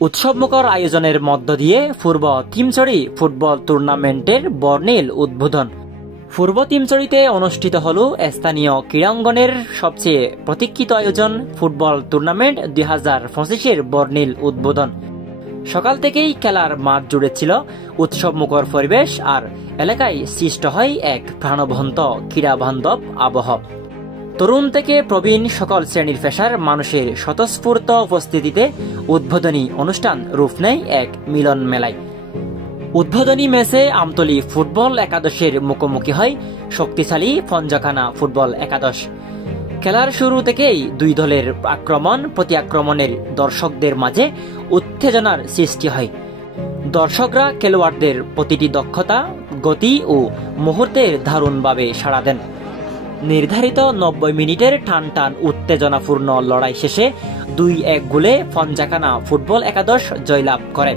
উৎসবমুখর আয়োজনের মধ্য দিয়ে পূর্ব তিমচড়ি ফুটবল টুর্নামেন্টের বর্ণিল উদ্বোধন। পূর্ব তিমচড়িতে অনুষ্ঠিত হল স্থানীয় ক্রীড়াঙ্গনের সবচেয়ে প্রতীক্ষিত আয়োজন ফুটবল টুর্নামেন্ট 2025-এর বর্ণিল উদ্বোধন। সকাল থেকেই খেলার মাঠ জুড়ে ছিল উৎসবমুখর পরিবেশ, আর এলাকায় সৃষ্ট হয় এক প্রাণবন্ত ক্রীড়াবান্ধব আবহ। তরুণ থেকে প্রবীণ সকল শ্রেণীর পেশার মানুষের স্বতঃস্ফূর্ত উপস্থিতিতে উদ্বোধনী অনুষ্ঠান রূপ নেয় এক মিলন মেলায়। উদ্বোধনী ম্যাচে আমতলী ফুটবল একাদশের মুখোমুখি হয় শক্তিশালী পঞ্জখানা ফুটবল একাদশ। খেলার শুরু থেকেই দুই দলের আক্রমণ প্রতি-আক্রমণের দর্শকদের মাঝে উত্তেজনার সৃষ্টি হয়। দর্শকরা খেলোয়াড়দের প্রতিটি দক্ষতা, গতি ও মুহূর্তের দারুণভাবে সাড়া দেন। নির্ধারিত 90 মিনিটের টান টান উত্তেজনাপূর্ণ লড়াই শেষে 2-1 গোলে পঞ্জখানা ফুটবল একাদশ জয়লাভ করে।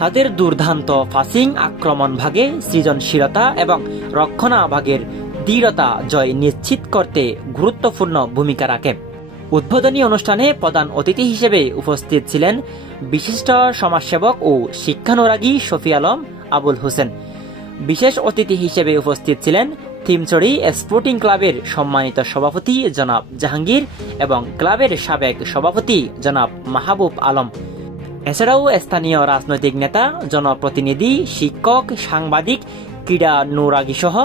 তাদের দুর্দান্ত পাসিং, আক্রমণ ভাগে সৃজনশীলতা এবং রক্ষণাভাগের দৃঢ়তা জয় নিশ্চিত করতে গুরুত্বপূর্ণ ভূমিকা রাখে। উদ্বোধনী অনুষ্ঠানে প্রধান অতিথি হিসেবে উপস্থিত ছিলেন বিশিষ্ট সমাজসেবক ও শিক্ষানুরাগী শফি আলম আবুল হোসেন। বিশেষ অতিথি হিসেবে উপস্থিত ছিলেন তিমচড়ি স্পোর্টিং ক্লাবের সম্মানিত সভাপতি জনাব জাহাঙ্গীর এবং ক্লাবের সাবেক সভাপতি জনাব মাহবুব আলম। এছাড়াও স্থানীয় রাজনৈতিক নেতা, জনপ্রতিনিধি, শিক্ষক, সাংবাদিক, ক্রীড়ানুরাগী সহ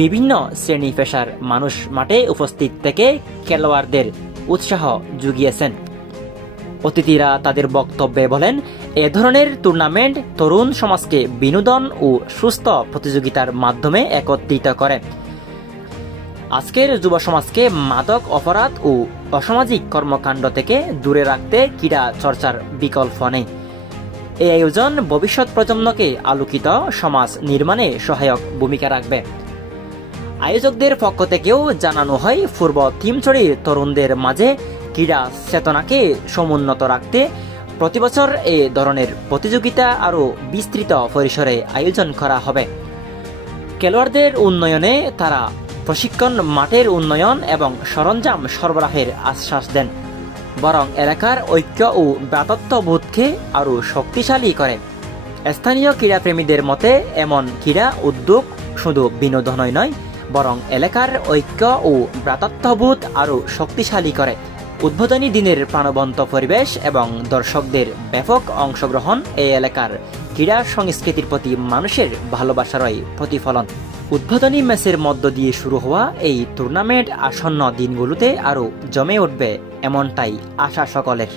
বিভিন্ন শ্রেণী পেশার মানুষ মাঠে উপস্থিত থেকে খেলোয়াড়দের উৎসাহ জুগিয়েছেন। অতিথিরা তাদের বক্তব্যে বলেন, এ ধরনের টুর্নামেন্ট তরুণ সমাজকে বিনোদন ও সুস্থ প্রতিযোগিতার মাধ্যমে একত্রিত করে। আজকের যুব সমাজকে মাদক, অপরাধ ও অসামাজিক কর্মকাণ্ড থেকে দূরে রাখতে ক্রীড়া চর্চার বিকল্প নেই। এই আয়োজন ভবিষ্যৎ প্রজন্মকে আলোকিত সমাজ নির্মাণে সহায়ক ভূমিকা রাখবে। আয়োজকদের পক্ষ থেকেও জানানো হয়, পূর্ব তিমচড়ির তরুণদের মাঝে ক্রীড়া চেতনাকে সমুন্নত রাখতে প্রতিবছর এ ধরনের প্রতিযোগিতা আরও বিস্তৃত পরিসরে আয়োজন করা হবে। খেলোয়াড়দের উন্নয়নে তারা প্রশিক্ষণ, মাঠের উন্নয়ন এবং সরঞ্জাম সরবরাহের আশ্বাস দেন, বরং এলাকার ঐক্য ও ভ্রাতৃত্ববোধকে আরও শক্তিশালী করে। স্থানীয় ক্রীড়াপ্রেমীদের মতে এমন ক্রীড়া উদ্যোগ শুধু বিনোদনই নয়, বরং এলাকার ঐক্য ও ভ্রাতৃত্ববোধ আরও শক্তিশালী করে। উদ্বোধনী দিনের প্রাণবন্ত পরিবেশ এবং দর্শকদের ব্যাপক অংশগ্রহণ এই এলাকার ক্রীড়া সংস্কৃতির প্রতি মানুষের ভালোবাসারই প্রতিফলন। উদ্বোধনী ম্যাচের মধ্য দিয়ে শুরু হওয়া এই টুর্নামেন্ট আসন্ন দিনগুলোতে আরও জমে উঠবে, এমনটাই আশা সকলের।